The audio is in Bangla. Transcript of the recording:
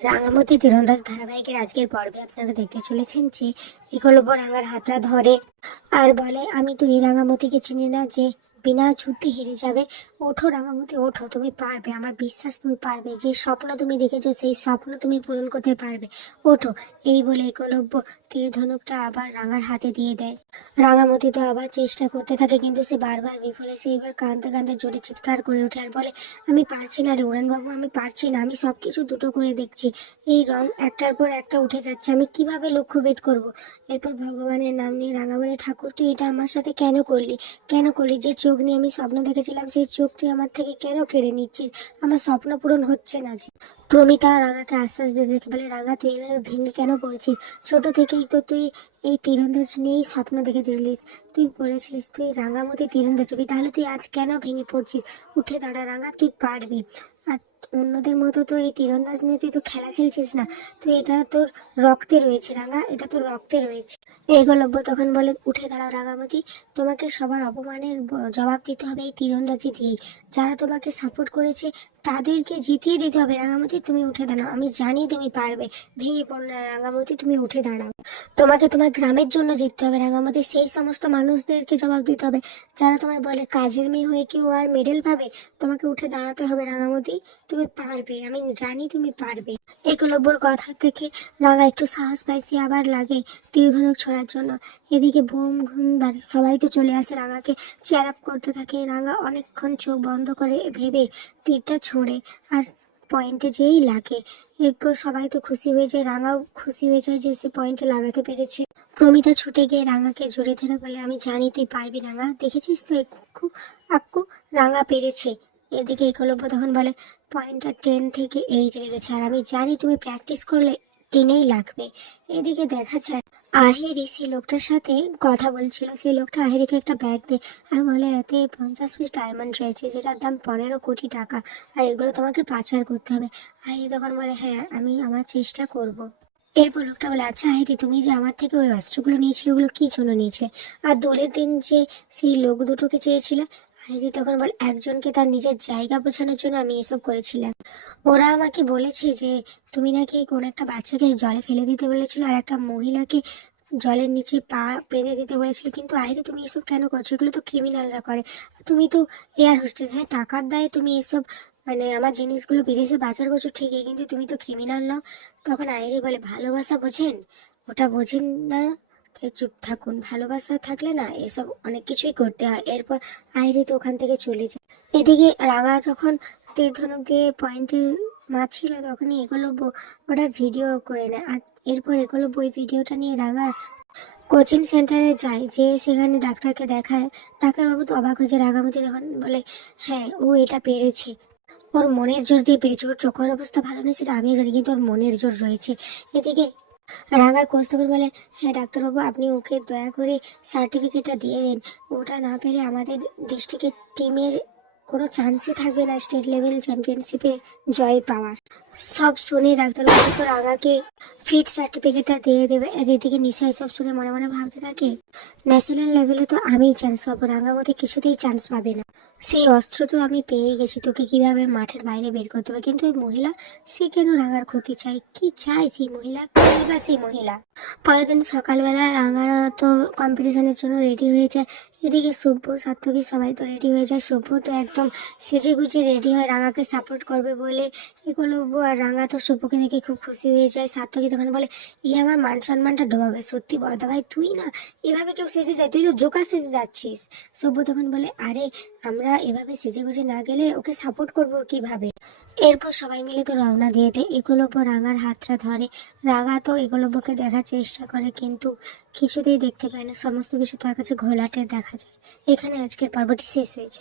রাঙামতি তীরন্দাজ ধারাবাহিকের আজকের পর্বে আপনারা দেখতে চলেছেন যে একলব্য রাঙার হাতটা ধরে আর বলে, আমি তো এই রাঙামতিকে চিনি না যে বিনা যুদ্ধে হেরে যাবে। ওঠো রাঙামতি, ওঠো, তুমি পারবে, আমার বিশ্বাস তুমি পারবে, যে স্বপ্ন তুমি দেখেছো সেই স্বপ্ন তুমি পূরণ করতে পারবে, ওঠো। এই বলে একলব্য তীর ধনুকটা আবার রাঙার হাতে দিয়ে দেয়। রাঙামতি তো আবার চেষ্টা করতে থাকে, কিন্তু সে বারবার বিফলে। সে এবার কাঁদতে কাঁদতে জোরে চিৎকার করে ওঠে আর বলে, আমি পারছি না রে উড়ানবাবু, আমি পারছি না, আমি সব কিছু দুটো করে দেখছি, এই রং একটার পর একটা উঠে যাচ্ছে, আমি কিভাবে লক্ষ্যভেদ করব। এরপর ভগবানের নাম নিয়ে রাঙা বলে, ঠাকুর তুই এটা আমার সাথে কেন করলি, কেন করলি? যে চোখ নিয়ে আমি স্বপ্ন দেখেছিলাম সেই চোখ তুই আমার থেকে কেন কেড়ে নিচ্ছিস? আমার স্বপ্ন পূরণ হচ্ছে না যে। প্রমিতা রাঙাকে আশ্বাস দিয়ে দেখে বলে, রাঙা তুই এভাবে ভেঙে কেন পড়ছিস? ছোট থেকেই তো তুই এই তীরন্দাজ নিয়েই স্বপ্ন দেখেছিলিস, তুই বলেছিলিস তুই রাঙামতি তীরন্দাজ হবি, তাহলে তুই আজ কেন ভেঙে পড়ছিস? উঠে দাঁড়া রাঙা, তুই পারবি। আর অন্যদের মতো তো এই তীরন্দাজ নিয়ে তুই তো খেলা খেলছিস না, তুই এটা তোর রক্তে রয়েছে রাঙা, এটা তোর রক্তে রয়েছে। একলব্য তখন বলে, উঠে দাঁড়াও রাঙামতি, তোমাকে সবার অপমানের জবাব দিতে হবে এই তীরন্দাজি দিয়েই। যারা তোমাকে সাপোর্ট করেছে তাদেরকে জিতিয়ে দিতে হবে রাঙামতি, তুমি উঠে দাঁড়াও, আমি জানি তুমি পারবে। ভেঙে পড়ো না রাঙামতি, তুমি উঠে দাঁড়াও। তোমাকে তোমার গ্রামের জন্য জিততে হবে রাঙামতি, সেই সমস্ত মানুষদেরকে জবাব দিতে হবে যারা তোমায় বলে কাজের মেয়ে হয়ে কেউ আর মেডেল পাবে। তোমাকে উঠে দাঁড়াতে হবে রাঙামতি, তুমি পারবে, আমি জানি তুমি পারবে। একলব্যর কথা থেকে রাঙা একটু সাহস পাইছে, আবার লাগে তীর ধনুক ছোড়ার জন্য। এদিকে বুম ঘুম বাড়ি সবাই তো চলে আসে, রাঙাকে চেয়ার আপ করতে থাকে। রাঙা অনেকক্ষণ চোখ বন্ধ করে ভেবে তীরটা ছোড়ে আর পয়েন্টে যেই লাগে, এরপর সবাই তো খুশি হয়ে যায়, রাঙাও খুশি হয়ে যায় যে সে পয়েন্টে লাগাতে পেরেছে। প্রমিতা ছুটে গিয়ে রাঙাকে জড়িয়ে ধরে বলে, আমি জানি তুই পারবি রাঙা, দেখেছিস তো একটু আক্কু রাঙা পেরেছে। এদিকে একলব্য তখন বলে, পয়েন্টটা 10 থেকে 8 লেগেছে, আর আমি জানি তুমি প্র্যাকটিস করলে 10এই লাগবে। এদিকে দেখা যায় আহেরি সেই লোকটার সাথে কথা বলছিল। সেই লোকটা আহেরিকে একটা ব্যাগ দেয় আর বলে, এতে 50 পিস ডায়মন্ড রয়েছে, যেটার দাম 15 কোটি টাকা, আর এগুলো তোমাকে পাচার করতে হবে। আহেরি তখন বলে, হ্যাঁ আমি আমার চেষ্টা করব। এরপর লোকটা বলে, আচ্ছা আহেরি, তুমি যে আমার থেকে ওই অস্ত্রগুলো নিয়েছিলে ওগুলো কি জন্য নিয়েছিলে? আর দোলের দিন যে সেই লোক দুটোকে চেয়েছিলে? আহেরি তখন বলে, একজনকে তার নিজের জায়গা বোঝানোর জন্য আমি এসব করেছিলাম। ওরা আমাকে বলেছে যে তুমি নাকি কোন একটা বাচ্চাকে জলে ফেলে দিতে বলেছিল আর একটা মহিলাকে জলের নিচে পা বেঁধে দিতে বলেছিল। কিন্তু আহিরে তুমি এসব কেন করছো? এগুলো তো ক্রিমিনালরা করে। তুমি তো এয়ার হোস্টেস, হ্যাঁ টাকার দায়ে তুমি এসব মানে আমার জিনিসগুলো বিদেশে পাচার করছো ঠিকই, কিন্তু তুমি তো ক্রিমিনাল নাও। তখন আইরি বলে, ভালোবাসা বোঝেন? ওটা বোঝেন না, তাই চুপ থাকুন। ভালোবাসা থাকলে না এসব অনেক কিছুই করতে হয়। এরপর আইরি তো ওখান থেকে চলে যায়। এদিকে রাঙা যখন তীর ধনুক দিয়ে পয়েন্টে মারছিল তখনই একলব্য ওটা ভিডিও করে নেয়। আর এরপর একলব্য ওই ভিডিওটা নিয়ে রাঙার কোচিং সেন্টারে যায়, যে সেখানে ডাক্তারকে দেখায়। ডাক্তারবাবু তো অবাক হয়েছে। রাঙামতি তখন বলে, হ্যাঁ ও এটা পেরেছে, ওর মনের জোর দিয়ে পেরেছে, ওর চোখের অবস্থা ভালো নেই সেটা আমিও জানি, কিন্তু ওর মনের জোর রয়েছে। এদিকে রাঙার কোচ তখন বলে, হ্যাঁ ডাক্তারবাবু আপনি ওকে দয়া করে সার্টিফিকেটটা দিয়ে দিন, ওটা না পেলে আমাদের ডিস্ট্রিক্টের টিমের কোনো চান্সই থাকবে না স্টেট লেভেল চ্যাম্পিয়নশিপে জয় পাওয়ার। সব শুনে ডাক্তারবাবু তো রাঙাকে ফিট সার্টিফিকেটটা দিয়ে দেবে। আর এদিকে নিশা এসব শুনে মনে মনে ভাবতে থাকে, ন্যাশনাল লেভেলে তো আমিই চান্স পাবো, রাঙামতি কিছুতেই চান্স পাবে না। সেই অস্ত্র তো আমি পেয়েই গেছি, তোকে কিভাবে মাঠের বাইরে বের করতে হবে। কিন্তু ওই মহিলা, সে কেন রাঙার ক্ষতি চায়? কি চায় সেই মহিলা? কি বা সেই মহিলা? পরের দিন সকালবেলা রাঙারা তো কম্পিটিশনের জন্য রেডি হয়ে যায়। এদিকে সভ্য সার্থকী সবাই তো রেডি হয়ে যায়। সভ্য তো একদম সেজে গুজে রেডি হয় রাঙাকে সাপোর্ট করবে বলে। একলব্য আর রাঙা তো সভ্যকে দেখে খুব খুশি হয়ে যায়। সার্থকী তখন বলে, আমার মান সম্মানটা ডোবাবে। সত্যি বড়দা ভাই, তুই না এভাবে কেউ সেজে যায়, তুই তো জোকার সেজে যাচ্ছিস। সভ্য তখন বলে, আরে আমরা এভাবে সেজে গুজে না গেলে ওকে সাপোর্ট করবো কিভাবে? এরপর সবাই মিলে তো রওনা দিয়ে দেয়। একলব্য রাঙার হাতটা ধরে। রাঙা তো একলব্যকে দেখার চেষ্টা করে, কিন্তু কিছুতেই দেখতে পায় না, সমস্ত কিছু তার কাছে ঘোলাটে দেখা যায়। এখানে আজকের পর্বটি শেষ হয়েছে।